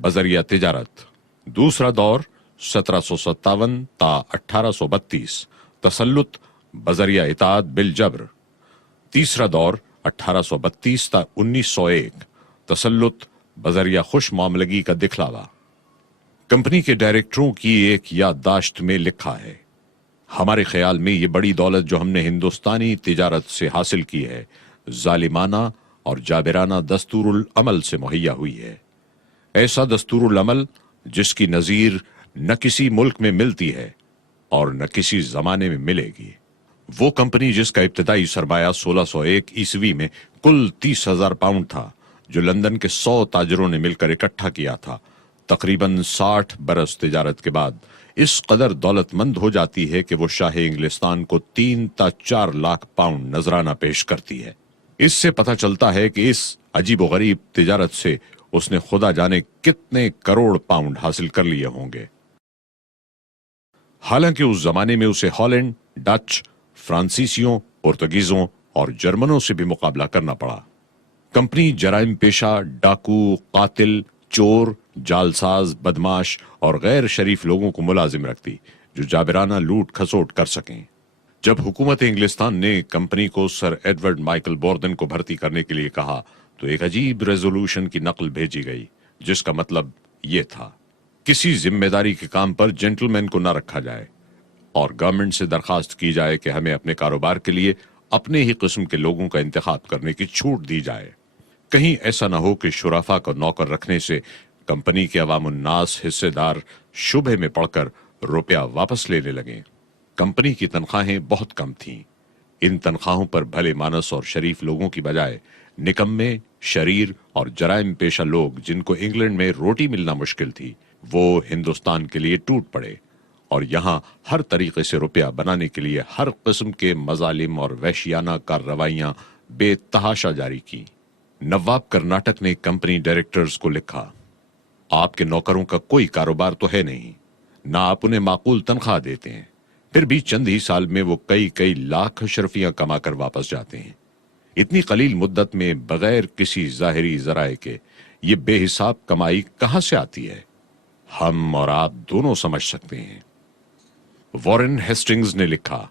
बजरिया तिजारत। दूसरा दौर 1757 ता 1832 तसल्लुत बजरिया इताद बिल जबर। तीसरा दौर 1832 ता 1901 तसल्लुत बजरिया खुश मामलगी का दिखलावा। कंपनी के डायरेक्टरों की एक याददाश्त में लिखा है, हमारे ख्याल में ये बड़ी दौलत जो हमने हिंदुस्तानी तिजारत से हासिल की है जालिमाना और जाबिराना दस्तूरुल अमल से मुहैया हुई है। ऐसा दस्तूरुल अमल जिसकी नज़ीर न किसी मुल्क में मिलती है और न किसी जमाने में मिलेगी। वो कंपनी जिसका इब्तदाई सरमाया 1601 ईस्वी में कुल 30,000 पाउंड था, जो लंदन के 100 ताजरों ने मिलकर इकट्ठा किया था, तकरीबन 60 बरस तिजारत के बाद इस कदर दौलतमंद हो जाती है कि वो शाह इंग्लिस्तान को 3 ता 4 लाख पाउंड नजराना पेश करती है। इससे पता चलता है कि इस अजीब गरीब तिजारत से उसने खुदा जाने कितने करोड़ पाउंड हासिल कर लिए होंगे। हालांकि उस जमाने में उसे हॉलैंड, डच, फ्रांसीसियों, पुर्तगीजों और जर्मनों से भी मुकाबला करना पड़ा। कंपनी जराइम पेशा, डाकू, कातिल, चोर, जालसाज, बदमाश और गैर शरीफ लोगों को मुलाजिम रखती जो जाबिराना लूट खसोट कर सकें। जब हुकूमत इंग्लिस्तान ने कंपनी को सर एडवर्ड माइकल बोर्दन को भर्ती करने के लिए कहा तो एक अजीब रेजोल्यूशन की नकल भेजी गई, जिसका मतलब ये था, किसी जिम्मेदारी के काम पर जेंटलमैन को न रखा जाए और गवर्नमेंट से दरखास्त की जाए कि हमें अपने कारोबार के लिए अपने ही किस्म के लोगों का इंतखाब करने की छूट दी जाए। कहीं ऐसा न हो कि शुराफा को नौकर रखने से कंपनी के अवामुन्नास हिस्सेदार शुबे में पड़कर रुपया वापस लेने लगे। कंपनी की तनख्वाहें बहुत कम थीं। इन तनख्वाहों पर भले मानस और शरीफ लोगों की बजाय निकम्मे, शरीर और जराइम पेशा लोग, जिनको इंग्लैंड में रोटी मिलना मुश्किल थी, वो हिंदुस्तान के लिए टूट पड़े और यहाँ हर तरीके से रुपया बनाने के लिए हर किस्म के मजालिम और वहशियाना कार्रवाइयाँ बेतहाशा जारी की। नवाब कर्नाटक ने कंपनी डायरेक्टर्स को लिखा, आपके नौकरों का कोई कारोबार तो है नहीं, ना आप उन्हें माकूल तनख्वाह देते हैं, फिर भी चंद ही साल में वो कई कई लाख अशरफियां कमाकर वापस जाते हैं। इतनी कलील मुद्दत में बगैर किसी जाहिरी जराए के ये बेहिसाब कमाई कहां से आती है, हम और आप दोनों समझ सकते हैं। वॉरेन हेस्टिंग्स ने लिखा,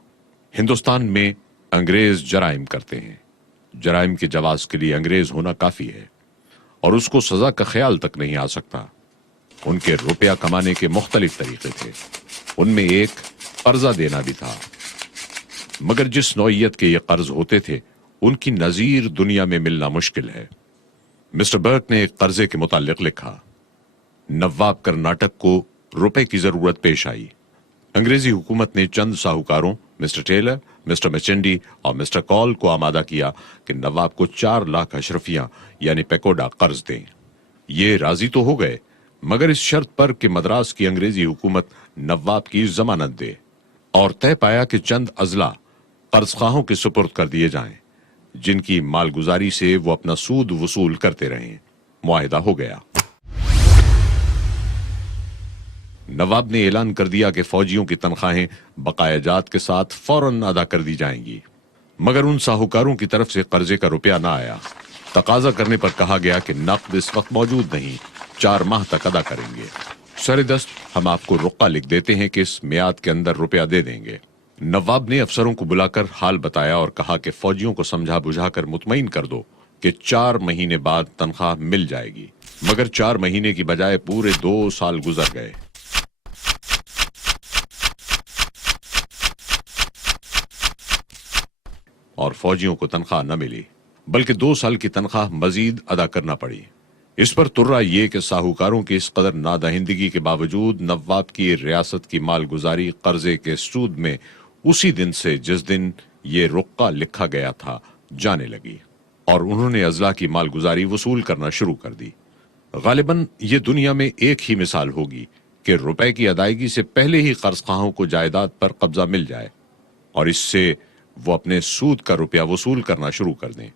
हिंदुस्तान में अंग्रेज जराइम करते हैं, जराइम के जवाज के लिए अंग्रेज होना काफी है और उसको सजा का ख्याल तक नहीं आ सकता। उनके रुपया कमाने के मुख्तलिफ तरीके थे, उनमें एक कर्जा देना भी था, मगर जिस नौइयत के ये कर्ज होते थे उनकी नजीर दुनिया में मिलना मुश्किल है। मिस्टर बर्क ने एक कर्जे के मुतालिक लिखा, नवाब कर्नाटक को रुपए की जरूरत पेश आई। अंग्रेजी हुकूमत ने चंद साहूकारों मिस्टर टेलर, मिस्टर मैचेंडी और मिस्टर कॉल को आमादा किया कि नवाब को 4 लाख अशरफियां यानी पेकोडा कर्ज दें। ये राजी तो हो गए, मगर इस शर्त पर कि मद्रास की अंग्रेजी हुकूमत नवाब की जमानत दे और तय पाया कि चंद अजला कर्जख्वाहों के सुपुर्द कर दिए जाएं, जिनकी मालगुजारी से वो अपना सूद वसूल करते रहें। मुआहिदा हो गया। नवाब ने ऐलान कर दिया कि फौजियों की तनख्वाहें बकायाजात के साथ फौरन अदा कर दी जाएंगी, मगर उन साहूकारों की तरफ से कर्जे का रुपया ना आया। तकाजा करने पर कहा गया कि नकद इस वक्त मौजूद नहीं, 4 माह तक अदा करेंगे। सरेदस्त हम आपको रुक्का लिख देते हैं कि इस मियाद के अंदर रुपया दे देंगे। नवाब ने अफसरों को बुलाकर हाल बताया और कहा कि फौजियों को समझा बुझाकर मुतमईन कर दो कि 4 महीने बाद तनख्वाह मिल जाएगी, मगर 4 महीने की बजाय पूरे 2 साल गुजर गए। और फौजियों को तनख्वाह न मिली, बल्कि 2 साल की तनख्वाह मजीद अदा करना पड़ी। इस पर तुर्रा ये कि साहूकारों की इस कदर नादहिंदगी के बावजूद नवाब की रियासत की मालगुजारी कर्जे के सूद में उसी दिन से जिस दिन ये रुक्का लिखा गया था जाने लगी और उन्होंने अजला की मालगुजारी वसूल करना शुरू कर दी। गालिबन ये दुनिया में एक ही मिसाल होगी कि रुपए की अदायगी से पहले ही कर्जख्वाहों को जायदाद पर कब्जा मिल जाए और इससे वो अपने सूद का रुपया वसूल करना शुरू कर दें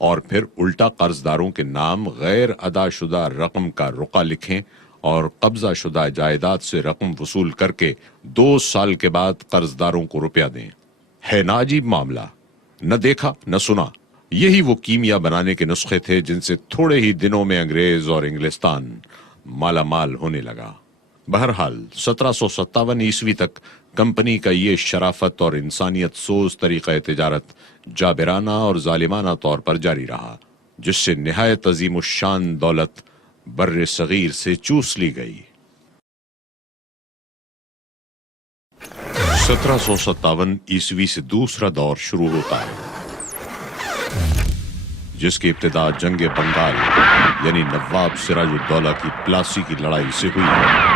और फिर उल्टा कर्जदारों के नाम गैर अदाशुदा रकम का रुका लिखें और कब्जा शुदा जायदाद से रकम वसूल करके 2 साल के बाद कर्जदारों को रुपया दें। है ना अजीब मामला, न देखा न सुना। यही वो कीमिया बनाने के नुस्खे थे जिनसे थोड़े ही दिनों में अंग्रेज और इंग्लिस्तान माला माल होने लगा। बहरहाल 1757 ईस्वी तक कंपनी का ये शराफत और इंसानियत सोज तरीक़ा तिजारत जाबिराना और जालिमाना तौर पर जारी रहा, जिससे निहायत अजीमुशान दौलत बर्र सगीर से चूस ली गई। 1757 ईस्वी से दूसरा दौर शुरू होता है, जिसकी इब्तिदा जंग बंगाल यानी नवाब सिराजुद्दौला की प्लासी की लड़ाई से हुई है।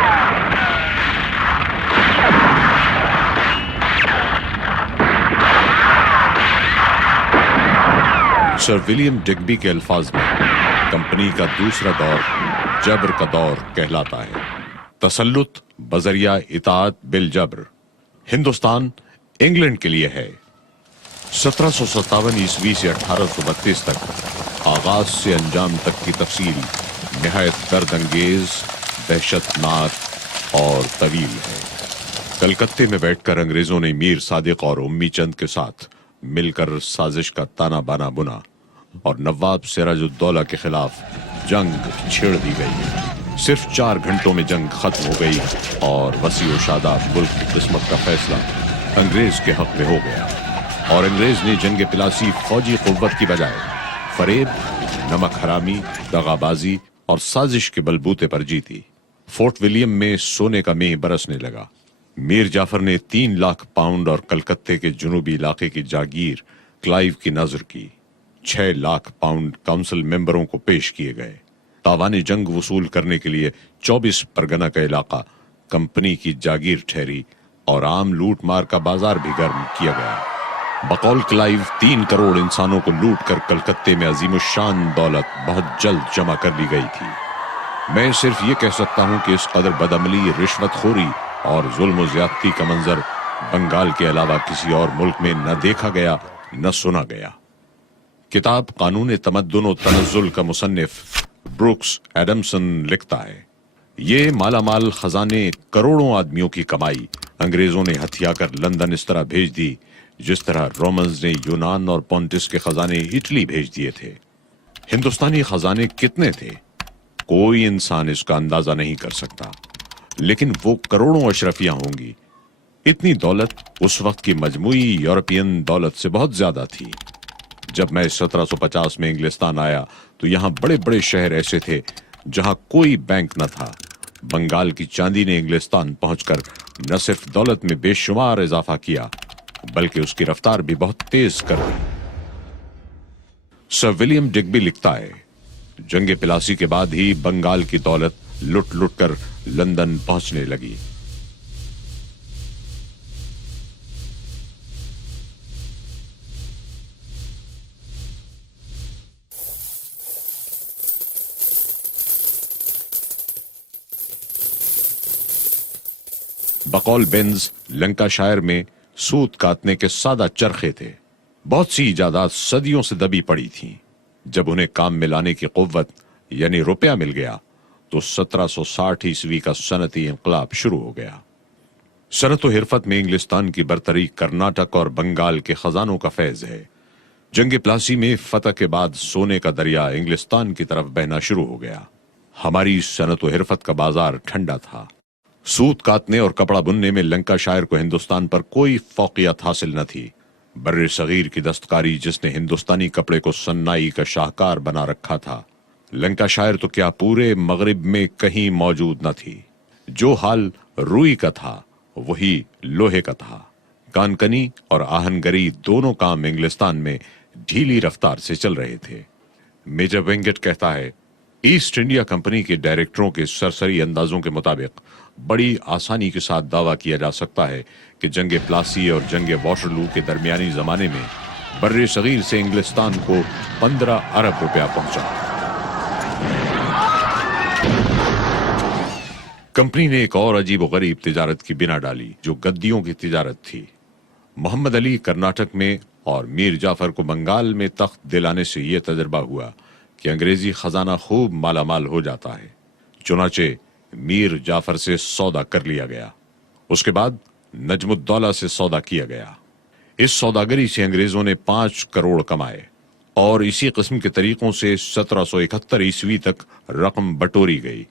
सर विलियम डिग्बी के अल्फाज में कंपनी का दूसरा दौर जबर का दौर कहलाता है। तसल्लुत बजरिया इताअत बिल जबर। हिंदुस्तान इंग्लैंड के लिए है। 1757 ईस्वी से 1832 तक आगाज से अंजाम तक की तफसील निहायत दर्दंगेज, दहशतनाक और तवील है। कलकत्ते में बैठकर अंग्रेजों ने मीर सादिक और उम्मी चंद के साथ मिलकर साजिश का ताना बाना बुना और नवाब सिराजुद्दौला के खिलाफ जंग छेड़ दी गई। सिर्फ 4 घंटों में जंग खत्म हो गई और वसी शादाब मुल्क की किस्मत का फैसला अंग्रेज के हक में हो गया और अंग्रेज ने जंग पिलासी फौजी कुव्वत की बजाय फरेब, नमक हरामी, दगाबाजी और साजिश के बलबूते पर जीती। फोर्ट विलियम में सोने का मेह बरसने लगा। मीर जाफर ने 3 लाख पाउंड और कलकत्ते के जुनूबी इलाके की जागीर क्लाइव की नजर की। 6 लाख पाउंड काउंसिल मेंबरों को पेश किए गए। तावाने जंग वसूल करने के लिए 24 परगना का इलाका कंपनी की जागीर ठहरी और आम लूट मार का बाजार भी गर्म किया गया। बकौल क्लाइव 3 करोड़ इंसानों को लूट कर कलकत्ते में अजीमुशान दौलत बहुत जल्द जमा कर ली गई थी। मैं सिर्फ ये कह सकता हूं कि इस कदर बदअमली, रिश्वतखोरी और जुल्म ज्यादती का मंजर बंगाल के अलावा किसी और मुल्क में न देखा गया न सुना गया। किताब कानून तमद्दुन व तनज़्ज़ुल का मुसन्निफ ब्रुक्स एडमसन लिखता है, ये मालामाल खजाने करोड़ों आदमियों की कमाई अंग्रेजों ने हथिया कर लंदन इस तरह भेज दी जिस तरह रोमन्स ने यूनान और पोंटिस के खजाने इटली भेज दिए थे। हिंदुस्तानी खजाने कितने थे कोई इंसान इसका अंदाजा नहीं कर सकता, लेकिन वो करोड़ों अशरफियां होंगी। इतनी दौलत उस वक्त की मजमूई यूरोपियन दौलत से बहुत ज्यादा थी। जब मैं 1750 में इंग्लिस्तान आया तो यहाँ बड़े बड़े शहर ऐसे थे जहाँ कोई बैंक न था। बंगाल की चांदी ने इंग्लिस्तान पहुंचकर न सिर्फ दौलत में बेशुमार इजाफा किया बल्कि उसकी रफ्तार भी बहुत तेज कर दी। सर विलियम डिग्बी लिखता है, जंग पिलासी के बाद ही बंगाल की दौलत लुट लुट कर लंदन पहुंचने लगी। बकौल बेंज लंकाशायर में सूत काटने के सादा चरखे थे। बहुत सी इजादात सदियों से दबी पड़ी थीं। जब उन्हें काम में लाने की कुव्वत यानी रुपया मिल गया तो 1760 ईस्वी का सनती इंकलाब शुरू हो गया। सनत व हिरफत में इंग्लिस्तान की बरतरी कर्नाटक और बंगाल के खजानों का फैज है। जंग प्लासी में फतह के बाद सोने का दरिया इंग्लिस्तान की तरफ बहना शुरू हो गया। हमारी सनत व हिरफत का बाजार ठंडा था। सूत काटने और कपड़ा बुनने में लंकाशायर को हिंदुस्तान पर कोई फौकियत हासिल न थी। बर्रे सगीर की दस्तकारी जिसने हिंदुस्तानी कपड़े को सन्नाई का शाहकार बना रखा था, लंकाशायर तो क्या पूरे मगरिब में कहीं मौजूद न थी। जो हाल रुई का था वही लोहे का था। कानकनी और आहनगरी दोनों काम इंग्लिस्तान में ढीली रफ्तार से चल रहे थे। मेजर वेंगट कहता है, ईस्ट इंडिया कंपनी के डायरेक्टरों के सरसरी अंदाजों के मुताबिक बड़ी आसानी के साथ दावा किया जा सकता है कि जंग प्लासी और जंग वाटरलू के दरमियानी जमाने में बर्रे सगीर से इंग्लिस्तान को 15 अरब रुपया पहुंचा। कंपनी ने एक और अजीब गरीब तिजारत की बिना डाली जो गद्दियों की तिजारत थी। मोहम्मद अली कर्नाटक में और मीर जाफर को बंगाल में तख्त दिलाने से यह तजर्बा हुआ कि अंग्रेजी खजाना खूब मालामाल हो जाता है। चुनाचे मीर जाफर से सौदा कर लिया गया। उसके बाद नजमुद्दौला से सौदा किया गया। इस सौदागरी से अंग्रेजों ने 5 करोड़ कमाए और इसी किस्म के तरीकों से 1771 ईस्वी तक रकम बटोरी गई।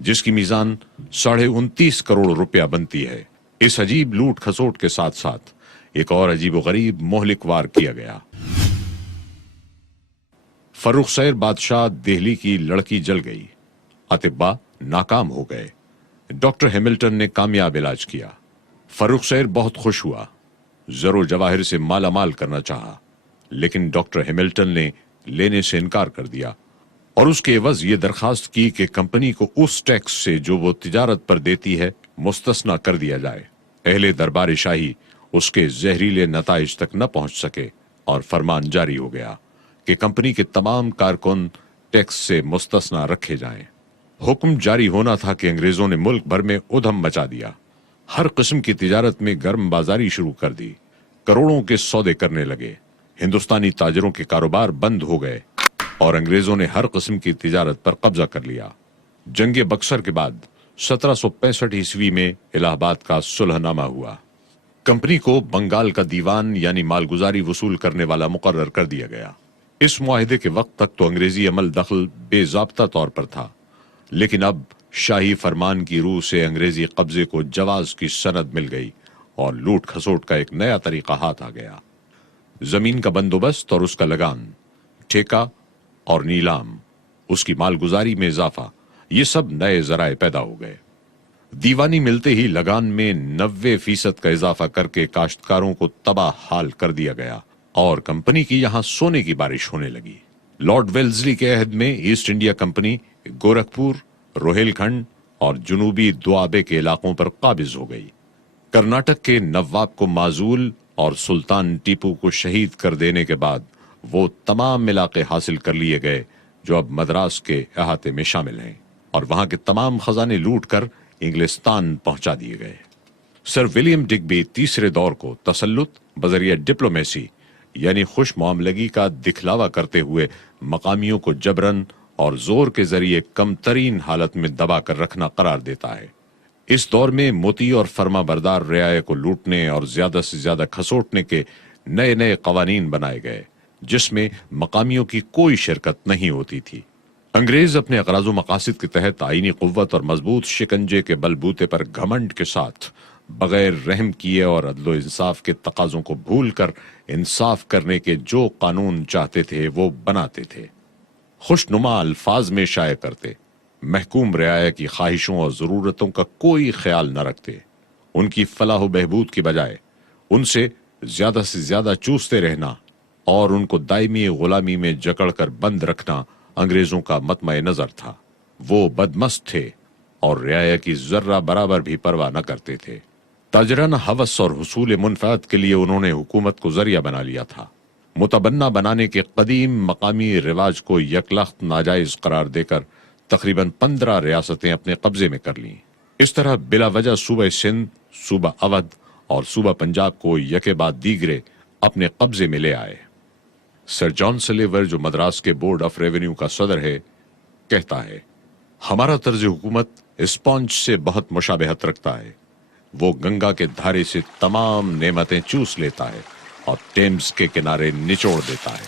جس کی میزان 29.5 کروڑ روپیہ بنتی ہے۔ اس عجیب لوٹ کھسوٹ کے ساتھ ساتھ ایک اور عجیب و غریب مہلک وار کیا گیا۔ فروخ سیر بادشاہ دہلی کی لڑکی جل گئی، اطباء ناکام ہو گئے، ڈاکٹر ہیملٹن نے کامیاب علاج کیا۔ فروخ سیر بہت خوش ہوا، زر و جواہر سے مالا مال کرنا چاہا، لیکن ڈاکٹر ہیملٹن نے لینے سے انکار کر دیا اور اس کے عوض یہ درخواست کی کہ کمپنی کو اس ٹیکس سے جو وہ تجارت پر دیتی ہے مستثنا کر دیا جائے۔ اہل دربار شاہی اس کے زہریلے نتائج تک نہ پہنچ سکے اور فرمان جاری ہو گیا کہ کمپنی کے تمام کارکن ٹیکس سے مستثنا رکھے جائیں۔ حکم جاری ہونا تھا کہ انگریزوں نے ملک بھر میں ادھم مچا دیا، ہر قسم کی تجارت میں گرم بازاری شروع کر دی، کروڑوں کے سودے کرنے لگے، ہندوستانی تاجروں کے کاروبار بند ہو گئے اور انگریزوں نے ہر قسم کی تجارت پر قبضہ کر لیا۔ جنگ بکسر کے بعد 1765 میں الہ آباد کا صلح نامہ ہوا۔ کمپنی کو بنگال کا دیوان یعنی مالگزاری وصول کرنے والا مقرر کر دیا گیا۔ اس معاہدے کے وقت تک تو انگریزی عمل دخل بے ضابطہ طور پر تھا، لیکن اب شاہی فرمان کی روح سے انگریزی قبضے کو جواز کی سند مل گئی اور لوٹ کھسوٹ کا ایک نیا طریقہ ہاتھ آ گیا۔ زمین کا بندوبست اور اس کا لگان، ٹھیکہ اور نیلام، اس کی مالگزاری میں اضافہ، یہ سب نئے ذرائع پیدا ہو گئے۔ دیوانی ملتے ہی لگان میں 90% کا اضافہ کر کے کاشتکاروں کو تباہ حال کر دیا گیا اور کمپنی کی یہاں سونے کی بارش ہونے لگی۔ لارڈ ویلزلی کے عہد میں East India company Gorakhpur, Rohail کھنڈ اور جنوبی دوآبے کے علاقوں پر قابض ہو گئی۔ کرناٹک کے نواب کو معزول اور سلطان ٹیپو کو شہید کر دینے کے بعد وہ تمام علاقے حاصل کر لیے گئے جو اب مدراس کے احاطے میں شامل ہیں، اور وہاں کے تمام خزانے لوٹ کر انگلستان پہنچا دیے گئے۔ سر ولیم ڈگبی تیسرے دور کو تسلط بذریعہ ڈپلومیسی یعنی خوش معاملگی کا دکھلاوا کرتے ہوئے مقامیوں کو جبرن اور زور کے ذریعے کم ترین حالت میں دبا کر رکھنا قرار دیتا ہے۔ اس دور میں موتی اور فرما بردار رعایا کو لوٹنے اور زیادہ سے زیادہ کھسوٹنے کے نئے نئے قوانین بنائے گئے، جس میں مقامیوں کی کوئی شرکت نہیں ہوتی تھی۔ انگریز اپنے اغراض و مقاصد کے تحت آئینی قوت اور مضبوط شکنجے کے بل بوتے پر گھمنڈ کے ساتھ بغیر رحم کیے اور عدل و انصاف کے تقاضوں کو بھول کر انصاف کرنے کے جو قانون چاہتے تھے وہ بناتے تھے، خوش نما الفاظ میں شائع کرتے، محکوم رعایا کی خواہشوں اور ضرورتوں کا کوئی خیال نہ رکھتے، ان کی فلاح و بہبود کی بجائے ان سے زیادہ چوستے رہنا اور ان کو دائمی غلامی میں جکڑ کر بند رکھنا انگریزوں کا مطمع نظر تھا۔ وہ بدمست تھے اور رعایا کی ذرہ برابر بھی پرواہ نہ کرتے تھے۔ تاجرانہ ہوس اور حصول منفعت کے لیے انہوں نے حکومت کو ذریعہ بنا لیا تھا۔ متبنہ بنانے کے قدیم مقامی رواج کو یکلخت ناجائز قرار دے کر تقریباً 15 ریاستیں اپنے قبضے میں کر لیں۔ اس طرح بلا وجہ صوبہ سندھ، صوبہ اودھ اور صوبہ پنجاب کو یکے بعد دیگرے اپنے قبضے میں لے آئے۔ سر جان سلیور جو مدراس کے بورڈ آف ریونیو کا صدر ہے، کہتا ہے، ہمارا طرز حکومت اسپونج سے بہت مشابہت رکھتا ہے۔ وہ گنگا کے دھارے سے تمام نعمتیں چوس لیتا ہے اور ٹیمز کے کنارے نچوڑ دیتا ہے۔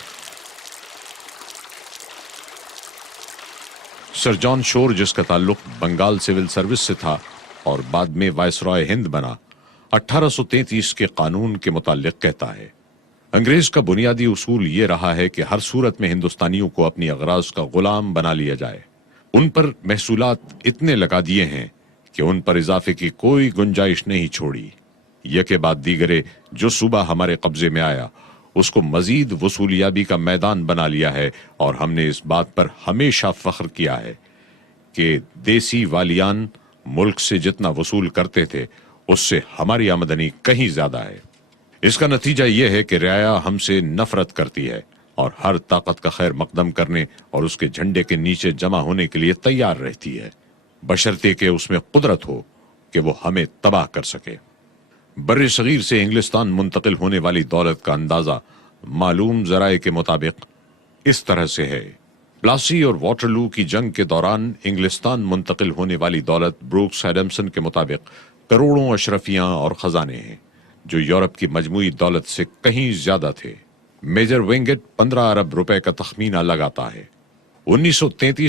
سر جان شور، جس کا تعلق بنگال سول سروس سے تھا اور بعد میں وائسرائے ہند بنا، 1833 کے قانون کے متعلق کہتا ہے، انگریز کا بنیادی اصول یہ رہا ہے کہ ہر صورت میں ہندوستانیوں کو اپنی اغراض کا غلام بنا لیا جائے۔ ان پر محصولات اتنے لگا دیے ہیں کہ ان پر اضافے کی کوئی گنجائش نہیں چھوڑی۔ یکے بعد دیگرے جو صوبہ ہمارے قبضے میں آیا اس کو مزید وصولیابی کا میدان بنا لیا ہے، اور ہم نے اس بات پر ہمیشہ فخر کیا ہے کہ دیسی والیان ملک سے جتنا وصول کرتے تھے اس سے ہماری آمدنی کہیں زیادہ ہے۔ اس کا نتیجہ یہ ہے کہ رعایا ہم سے نفرت کرتی ہے اور ہر طاقت کا خیر مقدم کرنے اور اس کے جھنڈے کے نیچے جمع ہونے کے لیے تیار رہتی ہے، بشرطے کہ اس میں قدرت ہو کہ وہ ہمیں تباہ کر سکے۔ بر صغیر سے انگلستان منتقل ہونے والی دولت کا اندازہ معلوم ذرائع کے مطابق اس طرح سے ہے۔ پلاسی اور واٹرلو کی جنگ کے دوران انگلستان منتقل ہونے والی دولت بروکس ایڈمسن کے مطابق کروڑوں اشرفیاں اور خزانے ہیں، جو یورپ کی مجموعی دولت سے کہیں زیادہ تھے۔ میجر وینگٹ 15 ارب روپے کا تخمینہ لگاتا ہے۔ 1933